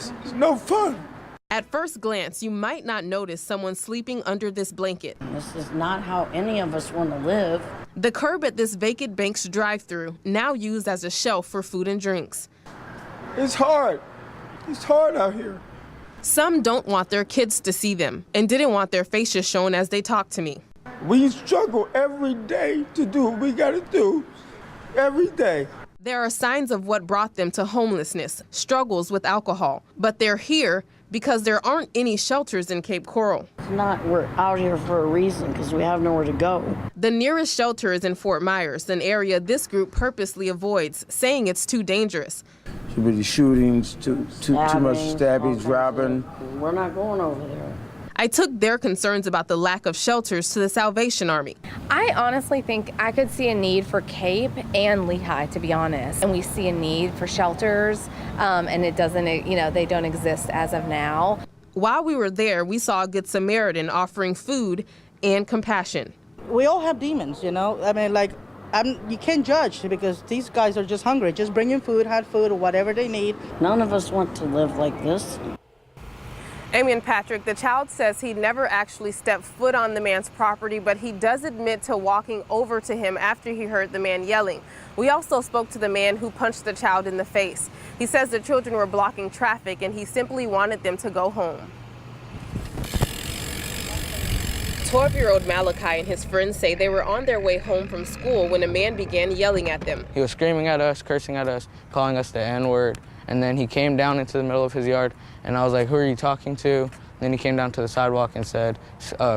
It's no fun. At first glance, you might not notice someone sleeping under this blanket. This is not how any of us want to live. The curb at this vacant bank's drive-thru, now used as a shelf for food and drinks. It's hard. It's hard out here. Some don't want their kids to see them and didn't want their faces shown as they talked to me. We struggle every day to do what we gotta do, every day. There are signs of what brought them to homelessness, struggles with alcohol, but they're here because there aren't any shelters in Cape Coral. It's not, we're out here for a reason because we have nowhere to go. The nearest shelter is in Fort Myers, an area this group purposely avoids, saying it's too dangerous. Should be the shootings, too much stabbings, robbing. We're not going over there. I took their concerns about the lack of shelters to the Salvation Army. I honestly think I could see a need for Cape and Lehigh, to be honest. And we see a need for shelters, and it doesn't, they don't exist as of now. While we were there, we saw a Good Samaritan offering food and compassion. We all have demons, I mean, you can't judge because these guys are just hungry. Just bring in food, hot food, or whatever they need. None of us want to live like this. Amy and Patrick, the child says he never actually stepped foot on the man's property, but he does admit to walking over to him after he heard the man yelling. We also spoke to the man who punched the child in the face. He says the children were blocking traffic and he simply wanted them to go home. 12-year-old Malachi and his friends say they were on their way home from school when a man began yelling at them. He was screaming at us, cursing at us, calling us the N-word. And then he came down into the middle of his yard, and I was like, who are you talking to? Then he came down to the sidewalk and said,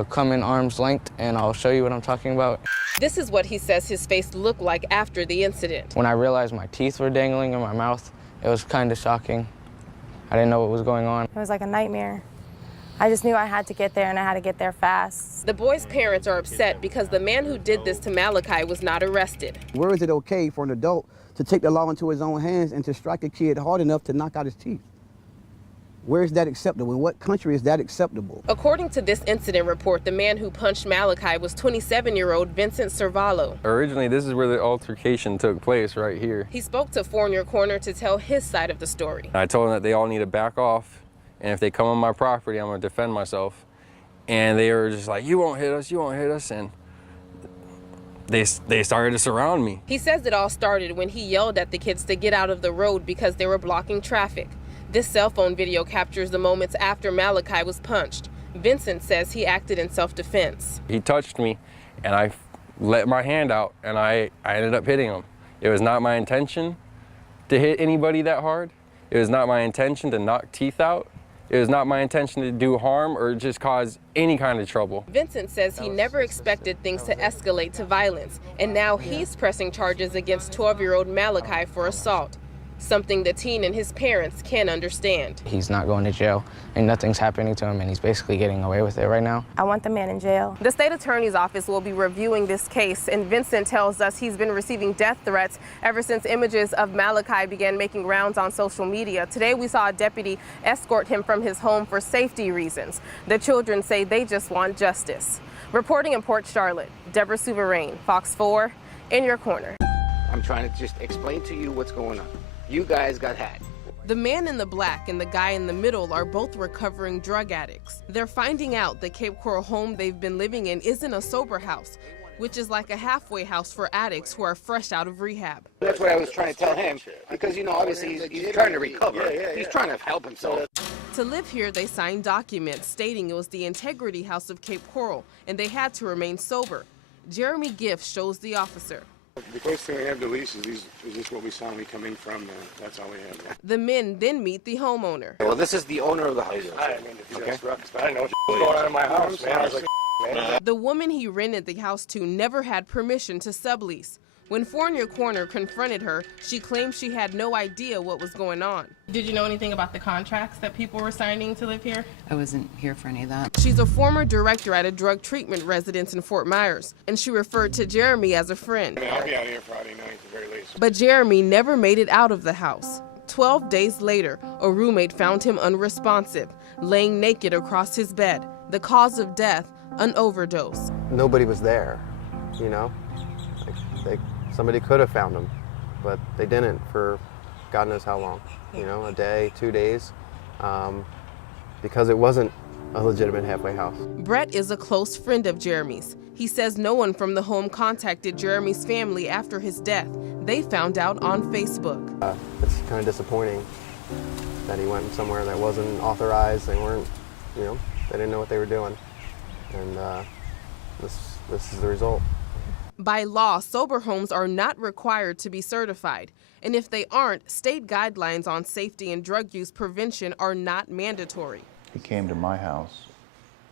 come in arm's length, and I'll show you what I'm talking about. This is what he says his face looked like after the incident. When I realized my teeth were dangling in my mouth, it was kind of shocking. I didn't know what was going on. It was like a nightmare. I just knew I had to get there, and I had to get there fast. The boy's parents are upset because the man who did this to Malachi was not arrested. Where is it okay for an adult to take the law into his own hands and to strike a kid hard enough to knock out his teeth? Where is that acceptable? In what country is that acceptable? According to this incident report, the man who punched Malachi was 27-year-old Vincent Servallo. Originally, this is where the altercation took place, right here. He spoke to Foreigner Corner to tell his side of the story. I told them that they all need to back off, and if they come on my property, I'm going to defend myself. And they were just like, you won't hit us, you won't hit us, and they started to surround me. He says it all started when he yelled at the kids to get out of the road because they were blocking traffic. This cell phone video captures the moments after Malachi was punched. Vincent says he acted in self-defense. He touched me, and I let my hand out, and I ended up hitting him. It was not my intention to hit anybody that hard. It was not my intention to knock teeth out. It was not my intention to do harm or just cause any kind of trouble. Vincent says he never expected things to escalate to violence, and now he's pressing charges against 12-year-old Malachi for assault, something the teen and his parents can't understand. He's not going to jail, and nothing's happening to him, and he's basically getting away with it right now. I want the man in jail. The state attorney's office will be reviewing this case, and Vincent tells us he's been receiving death threats ever since images of Malachi began making rounds on social media. Today, we saw a deputy escort him from his home for safety reasons. The children say they just want justice. Reporting in Port Charlotte, Deborah Souverain, Fox 4, in your corner. I'm trying to just explain to you what's going on. You guys got had. The man in the black and the guy in the middle are both recovering drug addicts. They're finding out the Cape Coral home they've been living in isn't a sober house, which is like a halfway house for addicts who are fresh out of rehab. That's what I was trying to tell him, because, obviously he's trying to recover. He's trying to help himself. To live here, they signed documents stating it was the Integrity House of Cape Coral, and they had to remain sober. Jeremy Giff shows the officer. The closest thing we have to lease is just what we saw me coming from. That's all we have. The men then meet the homeowner. Well, this is the owner of the house. I know what's going on in my house, man. I was like, man. The woman he rented the house to never had permission to sublease. When Foreigner Corner confronted her, she claimed she had no idea what was going on. Did you know anything about the contracts that people were signing to live here? I wasn't here for any of that. She's a former director at a drug treatment residence in Fort Myers, and she referred to Jeremy as a friend. I'll be out here Friday night at the very least. But Jeremy never made it out of the house. 12 days later, a roommate found him unresponsive, laying naked across his bed. The cause of death, an overdose. Nobody was there, somebody could have found him, but they didn't for God knows how long, a day, 2 days. because it wasn't a legitimate halfway house. Brett is a close friend of Jeremy's. He says no one from the home contacted Jeremy's family after his death. They found out on Facebook. It's kind of disappointing that he went somewhere that wasn't authorized. They weren't, you know, they didn't know what they were doing. And this is the result. By law, sober homes are not required to be certified. And if they aren't, state guidelines on safety and drug use prevention are not mandatory. He came to my house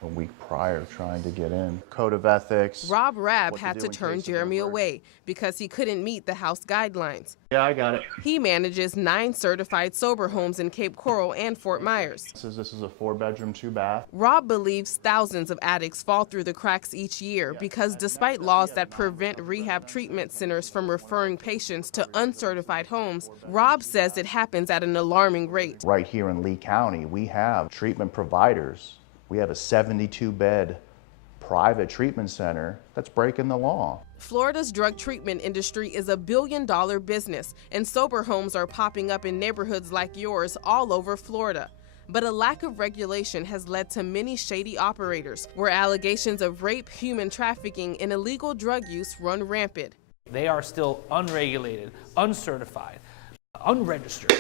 a week prior trying to get in. Code of ethics. Rob Rabb had to turn Jeremy away because he couldn't meet the house guidelines. Yeah, I got it. He manages 9 certified sober homes in Cape Coral and Fort Myers. This is a 4-bedroom, 2-bath. Rob believes thousands of addicts fall through the cracks each year because despite laws that prevent rehab treatment centers from referring patients to uncertified homes, Rob says it happens at an alarming rate. Right here in Lee County, we have treatment providers. We have a 72-bed private treatment center that's breaking the law. Florida's drug treatment industry is a billion-dollar business, and sober homes are popping up in neighborhoods like yours all over Florida. But a lack of regulation has led to many shady operators, where allegations of rape, human trafficking, and illegal drug use run rampant. They are still unregulated, uncertified, unregistered.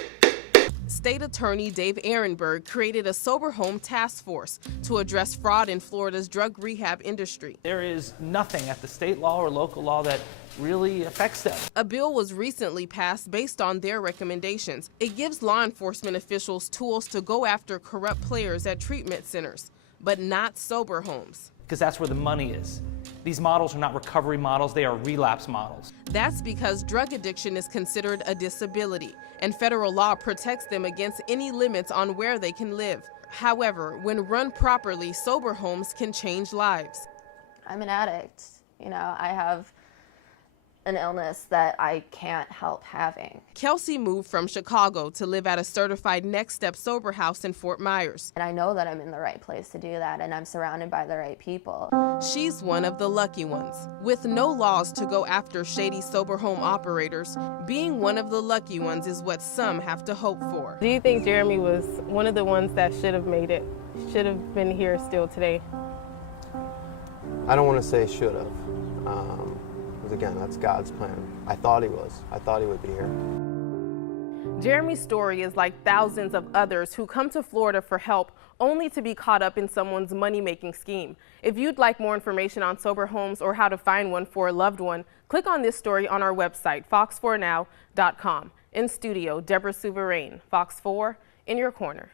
State Attorney Dave Ehrenberg created a sober home task force to address fraud in Florida's drug rehab industry. There is nothing at the state law or local law that really affects them. A bill was recently passed based on their recommendations. It gives law enforcement officials tools to go after corrupt players at treatment centers, but not sober homes. Because that's where the money is. These models are not recovery models, they are relapse models. That's because drug addiction is considered a disability, and federal law protects them against any limits on where they can live. However, when run properly, sober homes can change lives. I'm an addict. You know, I have an illness that I can't help having. Kelsey moved from Chicago to live at a certified Next Step sober house in Fort Myers. And I know that I'm in the right place to do that, and I'm surrounded by the right people. She's one of the lucky ones. With no laws to go after shady sober home operators, being one of the lucky ones is what some have to hope for. Do you think Jeremy was one of the ones that should have made it, should have been here still today? I don't want to say should have. Again, that's God's plan. I thought he was. I thought he would be here. Jeremy's story is like thousands of others who come to Florida for help only to be caught up in someone's money-making scheme. If you'd like more information on sober homes or how to find one for a loved one, click on this story on our website, fox4now.com. In studio, Deborah Souverain, Fox 4, in your corner.